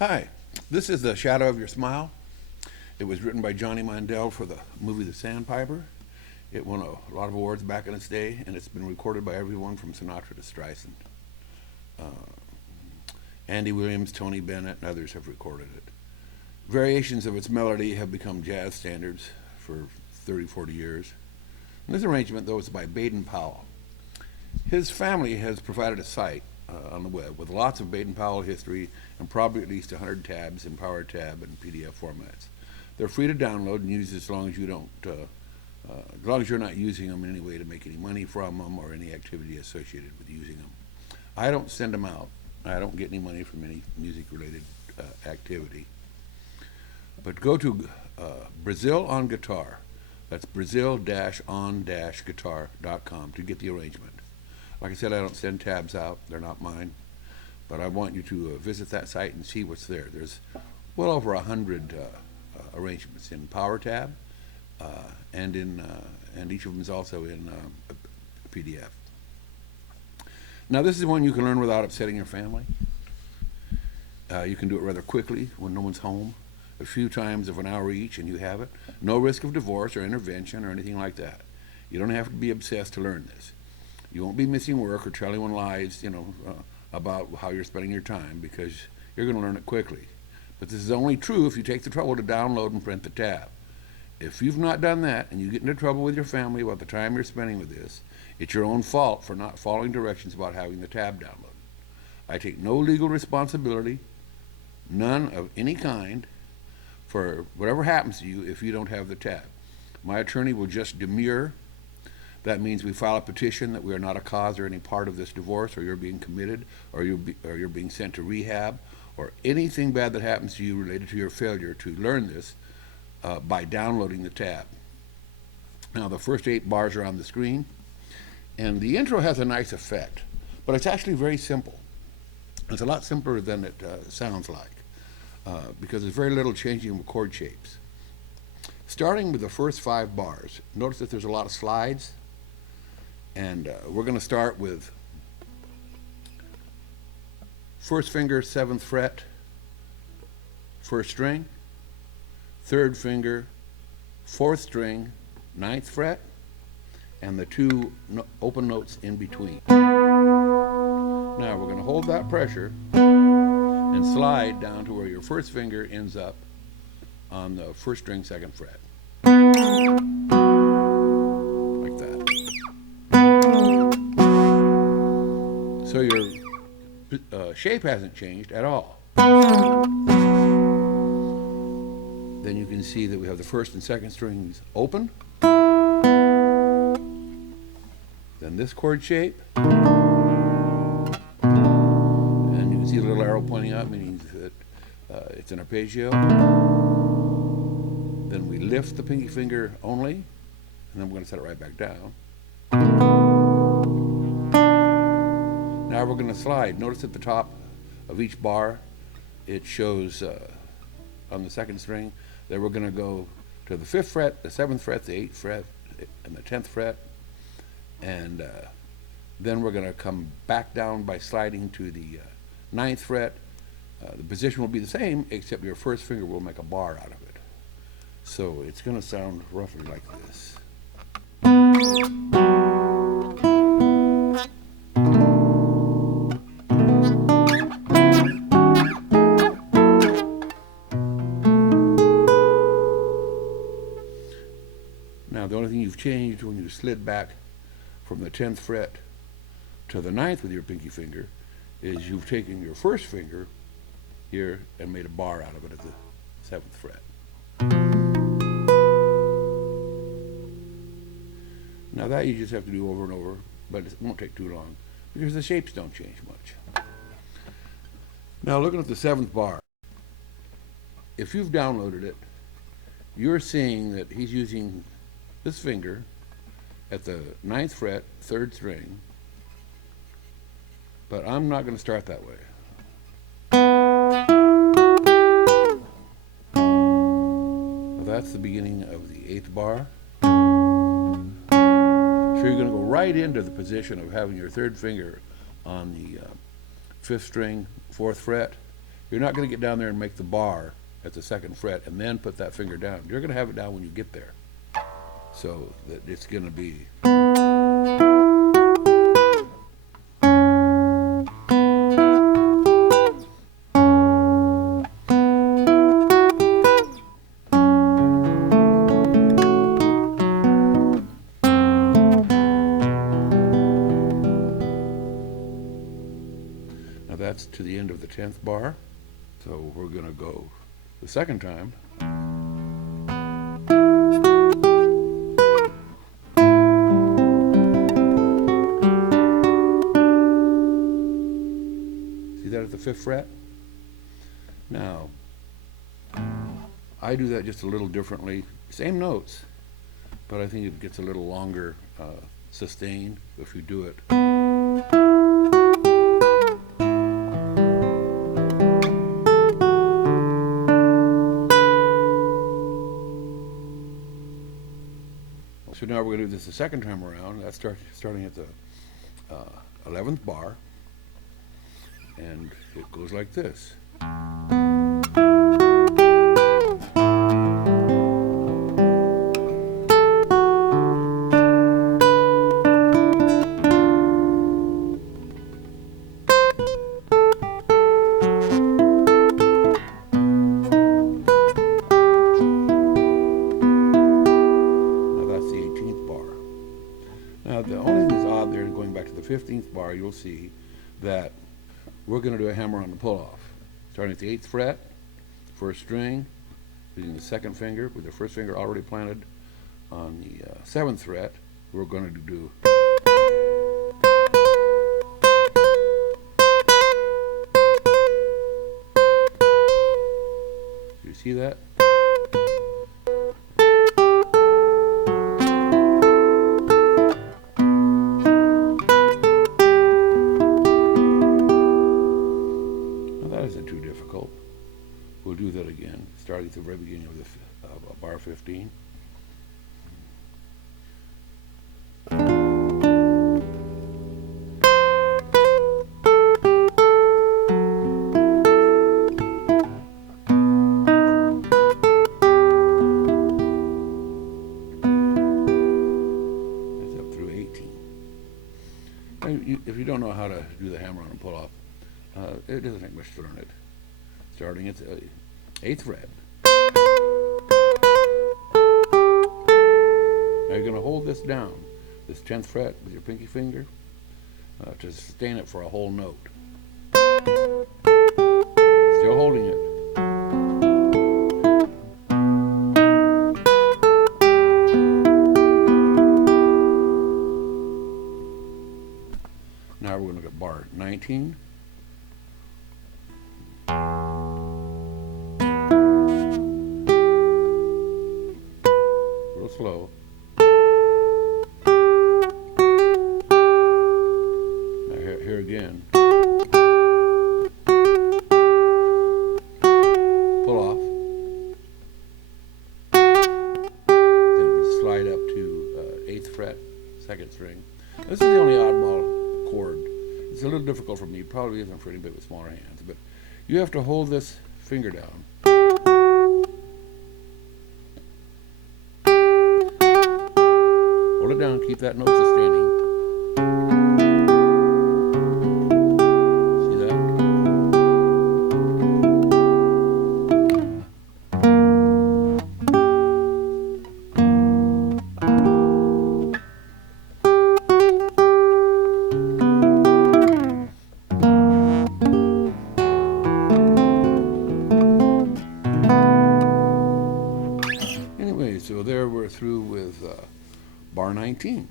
Hi, this is The Shadow of Your Smile. It was written by Johnny Mandel for the movie The Sandpiper. It won a lot of awards back in its day, and it's been recorded by everyone from Sinatra to Streisand. Andy Williams, Tony Bennett, and others have recorded it. Variations of its melody have become jazz standards for 30, 40 years. And this arrangement, though, is by Baden-Powell. His family has provided a site on the web with lots of Baden-Powell history and probably at least 100 tabs in PowerTab and PDF formats. They're free to download and use as long as you don't, as long as you're not using them in any way to make any money from them or any activity associated with using them. I don't send them out. I don't get any money from any music-related activity. But go to Brazil on Guitar. That's brazil-on-guitar.com to get the arrangement. Like I said, I don't send tabs out. They're not mine. But I want you to visit that site and see what's there. There's well over 100 arrangements in PowerTab, and each of them is also in a PDF. Now, this is one you can learn without upsetting your family. You can do it rather quickly when no one's home, a few times of an hour each, and you have it. No risk of divorce or intervention or anything like that. You don't have to be obsessed to learn this. You won't be missing work or telling anyone lies, about how you're spending your time, because you're going to learn it quickly. But this is only true if you take the trouble to download and print the tab. If you've not done that and you get into trouble with your family about the time you're spending with this, it's your own fault for not following directions about having the tab downloaded. I take no legal responsibility, none of any kind, for whatever happens to you if you don't have the tab. My attorney will just demur. That means we file a petition that we are not a cause or any part of this divorce, or you're being committed, or you're being sent to rehab, or anything bad that happens to you related to your failure to learn this by downloading the tab. Now, the first 8 bars are on the screen, and the intro has a nice effect, but it's actually very simple. It's a lot simpler than it sounds like, because there's very little changing of chord shapes. Starting with the first 5 bars, notice that there's a lot of slides. And we're going to start with first finger, 7th fret, 1st string, 3rd finger, 4th string, 9th fret, and the 2 open notes in between. Now we're going to hold that pressure and slide down to where your 1st finger ends up on the 1st string, 2nd fret. Like that. So your shape hasn't changed at all. Then you can see that we have the 1st and 2nd strings open. Then this chord shape. And you can see a little arrow pointing up, meaning that it's an arpeggio. Then we lift the pinky finger only, and then we're going to set it right back down. Now we're going to slide. Notice at the top of each bar, it shows on the 2nd string that we're going to go to the 5th fret, the 7th fret, the 8th fret, and the 10th fret. And then we're going to come back down by sliding to the 9th fret. The position will be the same, except your 1st finger will make a bar out of it. So it's going to sound roughly like this. Now, the only thing you've changed when you slid back from the 10th fret to the 9th with your pinky finger is you've taken your 1st finger here and made a bar out of it at the 7th fret. Now that you just have to do over and over, but it won't take too long because the shapes don't change much. Now looking at the 7th bar, if you've downloaded it, you're seeing that he's using this finger at the 9th fret, 3rd string, but I'm not going to start that way. Now that's the beginning of the 8th bar. So you're going to go right into the position of having your 3rd finger on the 5th string, 4th fret, You're not going to get down there and make the bar at the second fret and then put that finger down. You're going to have it down when you get there. So that it's going to be. Now that's to the end of the 10th bar. So we're going to go the second time. See that at the 5th fret? Now, I do that just a little differently. Same notes, but I think it gets a little longer sustained if you do it. So now we're going to do this the second time around. That's starting at the 11th bar, and it goes like this. Now, the only thing that's odd there, going back to the 15th bar, you'll see that we're going to do a hammer on the pull-off. Starting at the 8th fret, first string, using the second finger, with the first finger already planted on the 7th fret, we're going to do. You see that? Isn't too difficult. We'll do that again, starting at the very beginning of the bar 15. That's up through 18. And if you don't know how to do the hammer on and pull off, it doesn't take much to learn it. Starting at the 8th fret. Now you're going to hold this down, this 10th fret, with your pinky finger to sustain it for a whole note. Still holding it. Now we're going to get bar 19. Slow. Now here again. Pull off. Then you slide up to 8th fret, 2nd string. This is the only oddball chord. It's a little difficult for me. Probably isn't for anybody with smaller hands, but you have to hold this finger down. Hold it down, keep that note sustaining. See that? Anyway, so there we're through with bar 19.